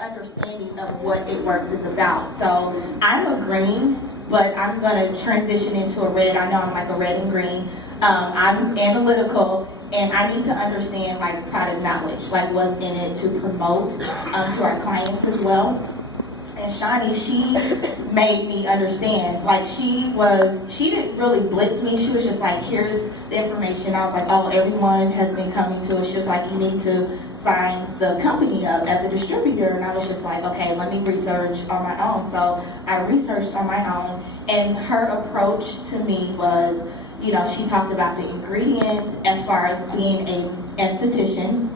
understanding of what It Works is about. So I'm a green, but I'm going to transition into a red. I know I'm like a red and green. I'm analytical, and I need to understand like product knowledge, like what's in it to promote to our clients as well. And Shani, she made me understand, like she didn't really blitz me. She was just like, here's the information. I was like, oh, everyone has been coming to us. She was like, you need to sign the company up as a distributor. And I was just like, okay, let me research on my own. So I researched on my own, and her approach to me was, you know, she talked about the ingredients as far as being an esthetician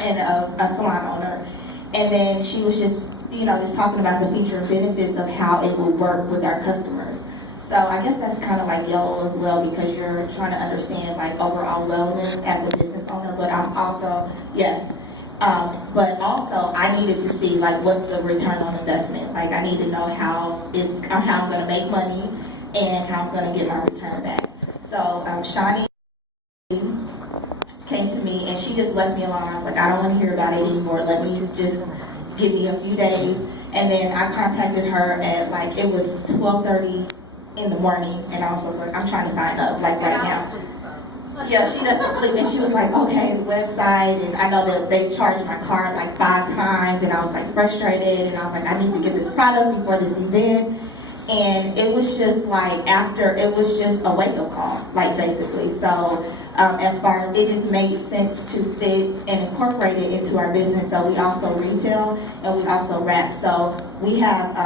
and a salon owner. And then she was just, you know, just talking about the feature and benefits of how it will work with our customers. So I guess that's kind of like yellow as well, because you're trying to understand like overall wellness as a business owner. But I'm also, yes, but also I needed to see like what's the return on investment. Like I need to know how I'm going to make money and how I'm going to get my return back. So Shani came to me and she just left me alone. I was like, I don't want to hear about it anymore. Let me just give me a few days. And then I contacted her at like, it was 12:30 in the morning, and I was just like, I'm trying to sign up like right now. Yeah, she doesn't sleep, and she was like, okay, the website, and I know that they charged my card like 5 times, and I was like frustrated, and I was like, I need to get this product before this event. And it was just like it was just a wake-up call, like basically. So as far as it just made sense to fit and incorporate it into our business. So we also retail and we also wrap. So we have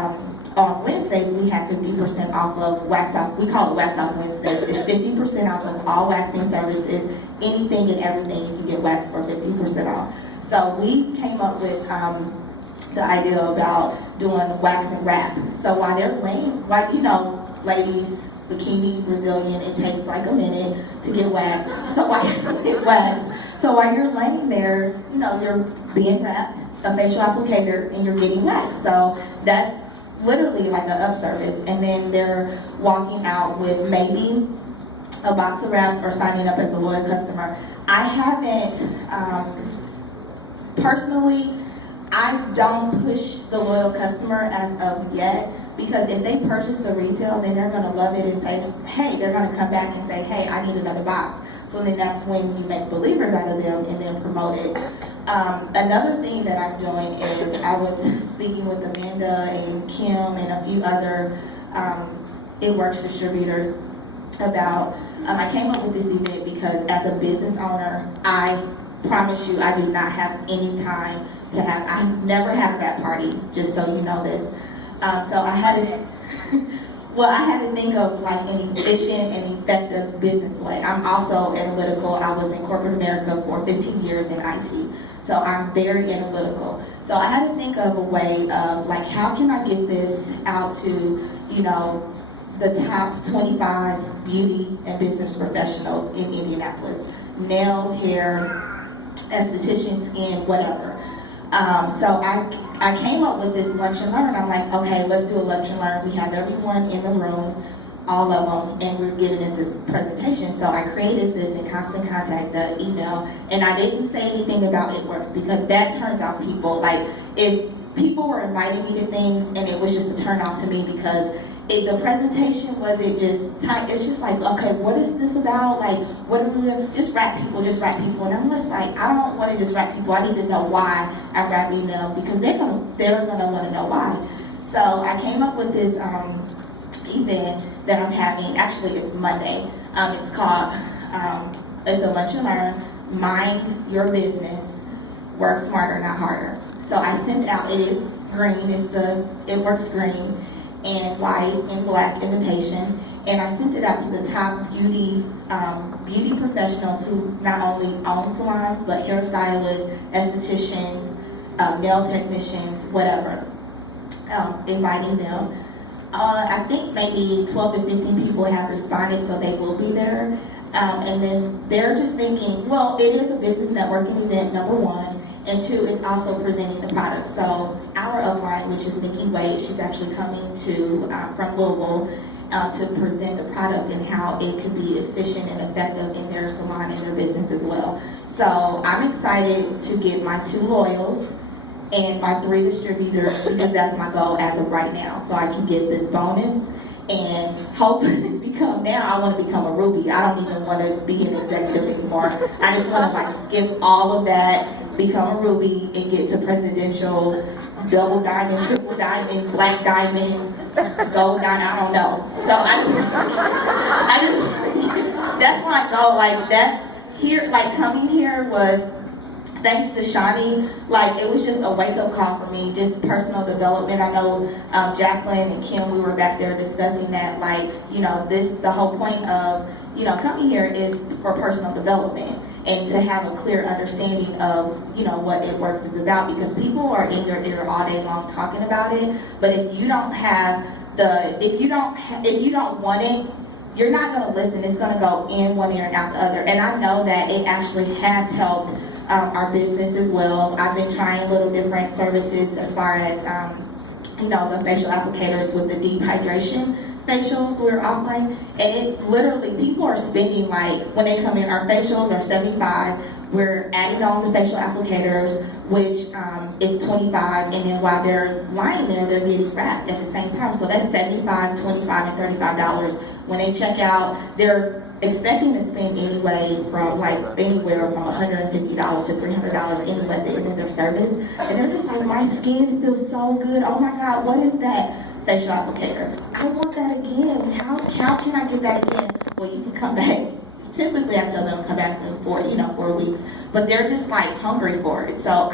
on Wednesdays we have 50% off of wax off. We call it wax off Wednesdays. It's 50% off of all waxing services, anything and everything. You can get waxed for 50% off. So we came up with the idea about doing wax and wrap. So while they're laying, like, you know, ladies, bikini, Brazilian, it takes like a minute to get waxed. So while you're laying there, you know, you're being wrapped, a facial applicator, and you're getting waxed. So that's literally like an up service. And then they're walking out with maybe a box of wraps or signing up as a loyal customer. I haven't, personally, I don't push the loyal customer as of yet, because if they purchase the retail, then they're going to love it and say, hey, they're going to come back and say, hey, I need another box. So then that's when you make believers out of them and then promote it. Another thing that I'm doing is I was speaking with Amanda and Kim and a few other It Works distributors about, I came up with this event because as a business owner, I promise you I do not have any time to have, I never have a wrap party, just so you know this. So I had to think of like an efficient and effective business way. I'm also analytical. I was in corporate America for 15 years in IT. So I'm very analytical. So I had to think of a way of like, how can I get this out to, you know, the top 25 beauty and business professionals in Indianapolis. Nail, hair, estheticians, skin, whatever. So I came up with this lunch and learn. I'm like, okay, let's do a lunch and learn. We have everyone in the room, all of them, and we're giving this presentation. So I created this in constant contact, the email, and I didn't say anything about It Works, because that turns off people. Like, if people were inviting me to things and it was just a turn on to me, because the presentation wasn't just tight. It's just like, okay, what is this about? Like, what are we doing? Just wrap people. And I'm just like, I don't want to just wrap people. I need to know why I'm wrapping them, because they're gonna want to know why. So I came up with this event that I'm having. Actually, it's Monday. It's called, it's a lunch and learn, Mind Your Business, Work Smarter, Not Harder. So I sent out, it is green, It Works green, and white and black invitation, and I sent it out to the top beauty professionals who not only own salons, but hairstylists, estheticians, nail technicians, whatever, inviting them. I think maybe 12 to 15 people have responded, so they will be there. And then they're just thinking, well, it is a business networking event, number one, and two, it's also presenting the product. So our upline, which is Nikki Wade, she's actually coming to from Louisville to present the product and how it could be efficient and effective in their salon and their business as well. So I'm excited to get my 2 loyals and my 3 distributors, because that's my goal as of right now, so I can get this bonus and hopefully become, now I want to become a Ruby. I don't even want to be an executive anymore. I just want to like skip all of that, become a Ruby, and get to presidential, double diamond, triple diamond, black diamond, gold diamond, I don't know. So I just that's my goal. Like that's here, like coming here was, thanks to Shawnee, like it was just a wake-up call for me, just personal development. I know Jacqueline and Kim, we were back there discussing that, like, you know, the whole point of, you know, coming here is for personal development and to have a clear understanding of, you know, what It Works is about, because people are in your ear all day long talking about it, but if you don't have if you don't want it, you're not going to listen. It's going to go in one ear and out the other. And I know that it actually has helped our business as well. I've been trying little different services as far as, you know, the facial applicators with the deep hydration facials we're offering. And it literally, people are spending, like, when they come in, our facials are $75. We're adding on the facial applicators, which is $25. And then while they're lying there, they're getting wrapped at the same time. So that's $75, $25, and $35. When they check out, they're expecting to spend anywhere from $150 to $300 anyway at the end of their service, and they're just like, my skin feels so good. Oh my God, what is that facial applicator? I want that again. How can I get that again? Well, you can come back. Typically, I tell them to come back in 4 weeks, but they're just like hungry for it. So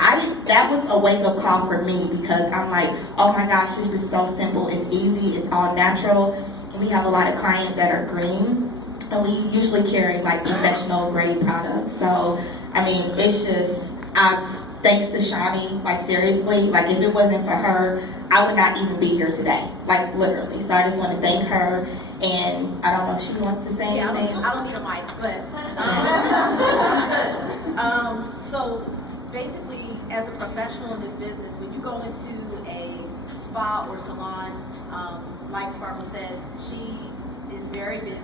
that was a wake up call for me, because I'm like, oh my gosh, this is so simple. It's easy. It's all natural. And we have a lot of clients that are green. And we usually carry like professional grade products. So, I mean, it's just, thanks to Shawnee, like seriously, like if it wasn't for her, I would not even be here today, like literally. So I just want to thank her, and I don't know if she wants to say anything. I don't need a mic, but so basically, as a professional in this business, when you go into a spa or salon, like Sparkle says, she is very busy.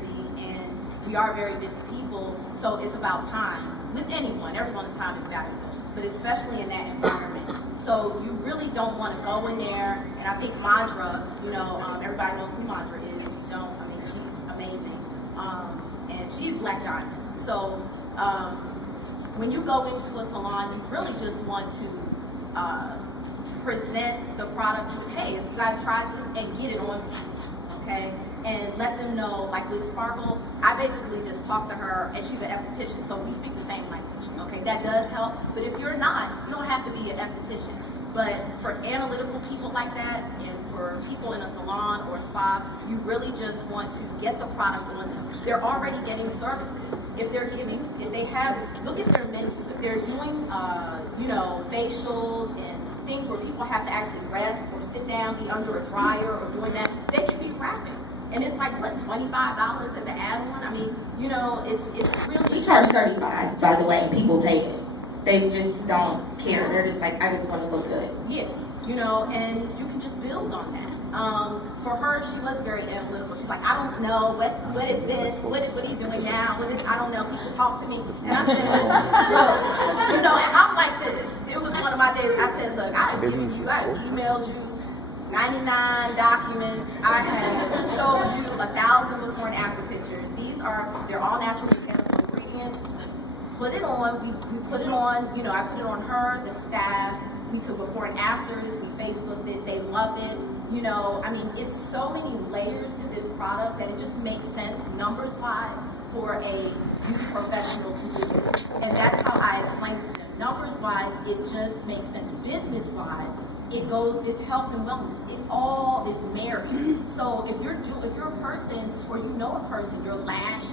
We are very busy people, so it's about time. With anyone, everyone's time is valuable, but especially in that environment. So you really don't want to go in there, and I think Madra, you know, everybody knows who Madra is. If you don't, I mean, she's amazing. And she's Black Diamond. So when you go into a salon, you really just want to present the product to, hey, if you guys tried this, and get it on me, okay? And let them know, like with Sparkle, I basically just talk to her, and she's an esthetician, so we speak the same language, okay? That does help, but if you're not, you don't have to be an esthetician. But for analytical people like that, and for people in a salon or a spa, you really just want to get the product on them. They're already getting services. If they have, look at their menus. If they're doing, you know, facials and things where people have to actually rest or sit down, be under a dryer or doing that, they can be wrapping. And it's like, what, $25 as an add-on? I mean, you know, it's really... We charge $35, by the way, and people pay it. They just don't care. They're just like, I just want to look good. Yeah, you know, and you can just build on that. For her, she was very analytical. She's like, I don't know, what is this? What are you doing now? I don't know, people talk to me. And I said, you know, and I'm like this. It was one of my days, I said, look, I have emailed you 99 documents. I have showed you 1,000 before and after pictures. They're all natural botanical ingredients. Put it on. We put it on. You know, I put it on her, the staff. We took before and afters. We Facebooked it. They love it. You know, I mean, it's so many layers to this product that it just makes sense numbers-wise for a beauty professional to do it. And that's how I explained it to them. Numbers-wise, it just makes sense. Business-wise, it's health and wellness. It all is married. So if you're a person, or you know a person, your lash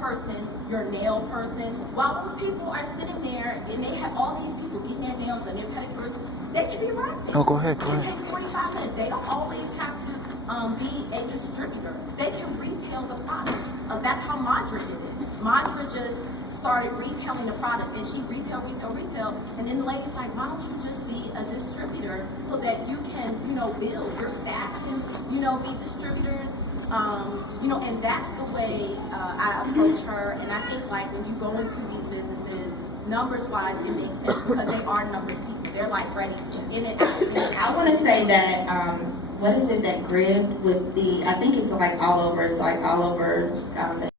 person, your nail person, while those people are sitting there and they have all these people getting their nails and their pedicures, they can be wrapping. Oh, go ahead. It takes 45 minutes. They don't always have to be a distributor. They can retail the product. That's how Madra did it. Madra just started retailing the product, and she retail, and then the lady's like, why don't you just be a distributor so that you can, you know, build, your staff can, you know, be distributors, you know, and that's the way I approach her. And I think, like, when you go into these businesses, numbers wise, it makes sense because they are numbers people. They're like ready in and out. In and I out. want to say that, what is it, that grid with the, I think it's like all over, it's like all over, the